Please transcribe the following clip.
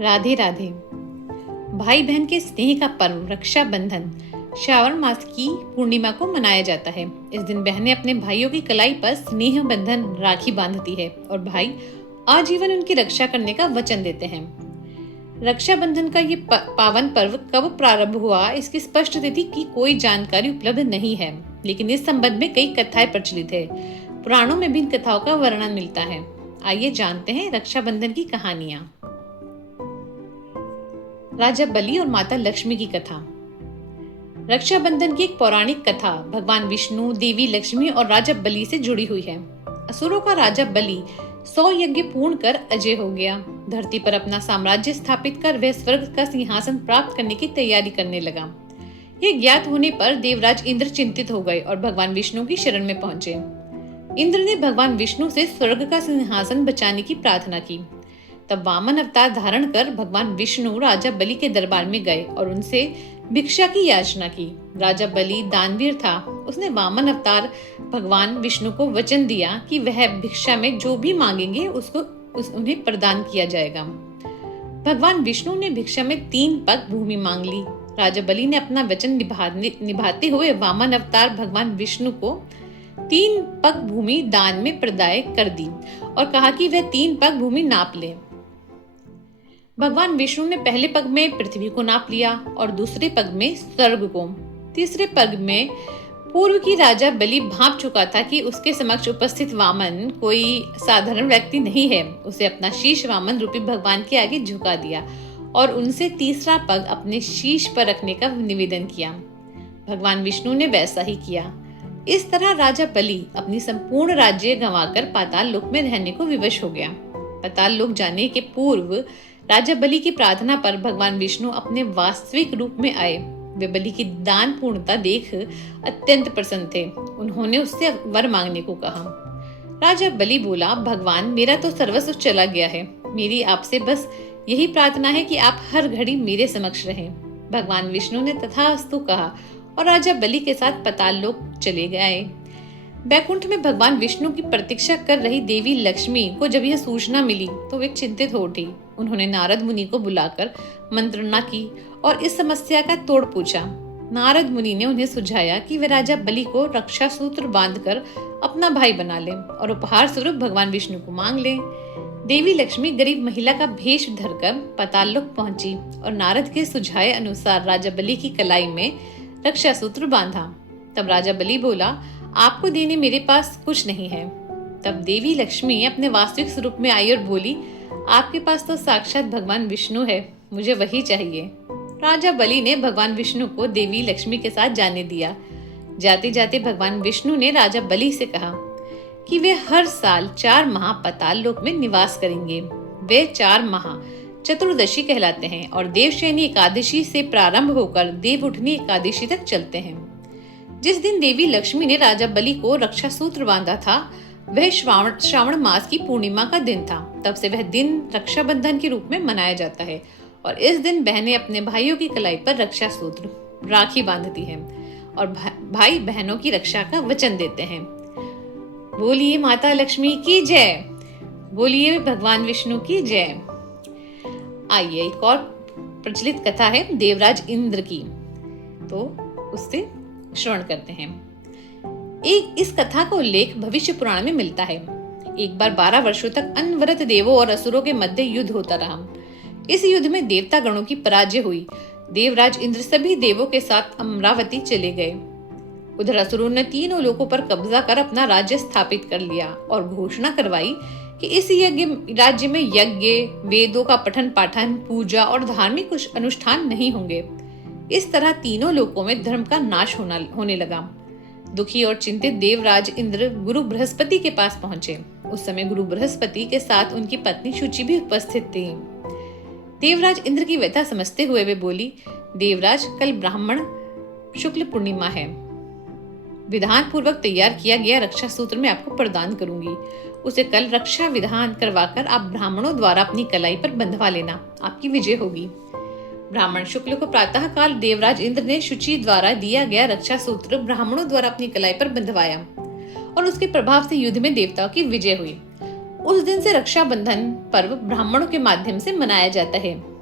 राधे राधे। भाई बहन के स्नेह का पर्व रक्षाबंधन श्रावण मास की पूर्णिमा को मनाया जाता है। इस दिन बहनें अपने भाइयों की कलाई पर स्नेह बंधन राखी बांधती है और भाई आजीवन उनकी रक्षा करने का वचन देते हैं। रक्षाबंधन का ये पावन पर्व कब प्रारंभ हुआ, इसकी स्पष्ट तिथि की कोई जानकारी उपलब्ध नहीं है, लेकिन इस संबंध में कई कथाएं प्रचलित है। पुराणों में भी इन कथाओं का वर्णन मिलता है। आइए जानते हैं रक्षाबंधन की कहानियां। राजा बलि और माता लक्ष्मी की कथा। रक्षाबंधन की एक पौराणिक कथा भगवान विष्णु, देवी लक्ष्मी और राजा बलि से जुड़ी हुई है। असुरों का राजा बलि 100 यज्ञ पूर्ण कर अजय हो गया। धरती पर अपना साम्राज्य स्थापित कर वह स्वर्ग का सिंहासन प्राप्त करने की तैयारी करने लगा। यह ज्ञात होने पर देवराज इंद्र चिंतित हो गए और भगवान विष्णु की शरण में पहुंचे। इंद्र ने भगवान विष्णु से स्वर्ग का सिंहासन बचाने की प्रार्थना की। तब वामन अवतार धारण कर भगवान विष्णु राजा बलि के दरबार में गए और उनसे भिक्षा की याचना की। राजा बलि दानवीर था। उसने वामन अवतार भगवान विष्णु को वचन दिया कि वह भिक्षा में जो भी मांगेंगे उन्हें प्रदान किया जाएगा। भगवान विष्णु ने भिक्षा में 3 पग भूमि मांग ली। राजा बलि ने अपना वचन निभाते हुए वामन अवतार भगवान विष्णु को 3 पग भूमि दान में प्रदाय कर दी और कहा कि वह 3 पग भूमि नाप ले। भगवान विष्णु ने पहले पग में पृथ्वी को नाप लिया और दूसरे पग में स्वर्ग को। तीसरे पग में पूर्व की राजा बलि भांप चुका था कि उसके समक्ष उपस्थित वामन कोई साधारण व्यक्ति नहीं है। उसे अपना शीश वामन रूपी भगवान के आगे झुका दिया और उनसे तीसरा पग अपने शीश पर रखने का निवेदन किया। भगवान विष्णु ने वैसा ही किया। इस तरह राजा बलि अपनी संपूर्ण राज्य गंवाकर पाताल लोक में रहने को विवश हो गया। पाताल लोक जाने के पूर्व राजा बलि की प्रार्थना पर भगवान विष्णु अपने वास्तविक रूप में आए। वे बलि की दान पूर्णता देख अत्यंत प्रसन्न थे। उन्होंने उससे वर मांगने को कहा। राजा बलि बोला, भगवान मेरा तो सर्वस्व चला गया है। मेरी आपसे बस यही प्रार्थना है कि आप हर घड़ी मेरे समक्ष रहें। भगवान विष्णु ने तथास्तु कहा और राजा बलि के साथ पाताल लोक चले गए। बैकुंठ में भगवान विष्णु की प्रतीक्षा कर रही देवी लक्ष्मी को जब यह सूचना मिली तो वे चिंतित हो उठी। उन्होंने नारद मुनि को बुलाकर मंत्रणा की और इस समस्या का तोड़ पूछा। नारद मुनि ने उन्हें सुझाया कि वे राजा बलि को रक्षा सूत्र बांधकर अपना भाई बना लें और उपहार स्वरूप भगवान विष्णु को मांग लें। देवी लक्ष्मी गरीब महिला का भेष धरकर पाताल लोक पहुंची और नारद के सुझाए अनुसार राजा बलि की कलाई में रक्षा सूत्र बांधा। तब राजा बलि बोला, आपको देने मेरे पास कुछ नहीं है। तब देवी लक्ष्मी अपने वास्तविक स्वरूप में आई और बोली, आपके पास तो साक्षात भगवान विष्णु है, मुझे वही चाहिए। राजा बलि ने भगवान विष्णु को देवी लक्ष्मी के साथ जाने दिया। जाते जाते भगवान विष्णु ने राजा बलि से कहा कि वे हर साल 4 माह पाताल लोक में निवास करेंगे। वे 4 माह चतुर्दशी कहलाते हैं और देवशयनी एकादशी से प्रारंभ होकर देवउठनी एकादशी तक चलते हैं। जिस दिन देवी लक्ष्मी ने राजा बलि को रक्षा सूत्र बांधा था वह श्रावण मास की पूर्णिमा का दिन था। तब से वह दिन रक्षाबंधन के रूप में मनाया जाता है और इस दिन बहनें अपने भाइयों की कलाई पर रक्षा सूत्र राखी बांधती हैं और भाई बहनों की रक्षा का वचन देते हैं। बोलिए माता लक्ष्मी की जय, बोलिए भगवान विष्णु की जय। आइए एक और प्रचलित कथा है देवराज इंद्र की, तो उससे श्रवण करते हैं। इस कथा का उल्लेख भविष्य पुराण में मिलता है। एक बार 12 वर्षों तक अनवरत देवों और असुरों के मध्य युद्ध होता रहा। इस युद्ध में देवता गणों की पराजय हुई। देवराज इंद्र सभी देवों के साथ अमरावती चले गए। उधर असुरों ने तीनों लोकों पर कब्जा कर अपना राज्य स्थापित कर लिया और घोषणा करवाई कि इस राज्य में यज्ञ, वेदों का पठन पाठन, पूजा और धार्मिक कुछ अनुष्ठान नहीं होंगे। इस तरह तीनों लोकों में धर्म का नाश होने लगा। दुखी और चिंतित देवराज इंद्र गुरु बृहस्पति के पास पहुंचे। उस समय गुरु बृहस्पति के साथ उनकी पत्नी शुचि भी उपस्थित थी। देवराज इंद्र की व्यथा समझते हुए वे बोली, देवराज कल ब्राह्मण शुक्ल पूर्णिमा है। विधान पूर्वक तैयार किया गया रक्षा सूत्र मैं आपको प्रदान करूंगी। उसे कल रक्षा विधान करवाकर आप ब्राह्मणों द्वारा अपनी कलाई पर बंधवा लेना, आपकी विजय होगी। ब्राह्मण शुक्ल को प्रातः काल देवराज इंद्र ने शुचि द्वारा दिया गया रक्षा सूत्र ब्राह्मणों द्वारा अपनी कलाई पर बंधवाया और उसके प्रभाव से युद्ध में देवताओं की विजय हुई। उस दिन से रक्षाबंधन पर्व ब्राह्मणों के माध्यम से मनाया जाता है।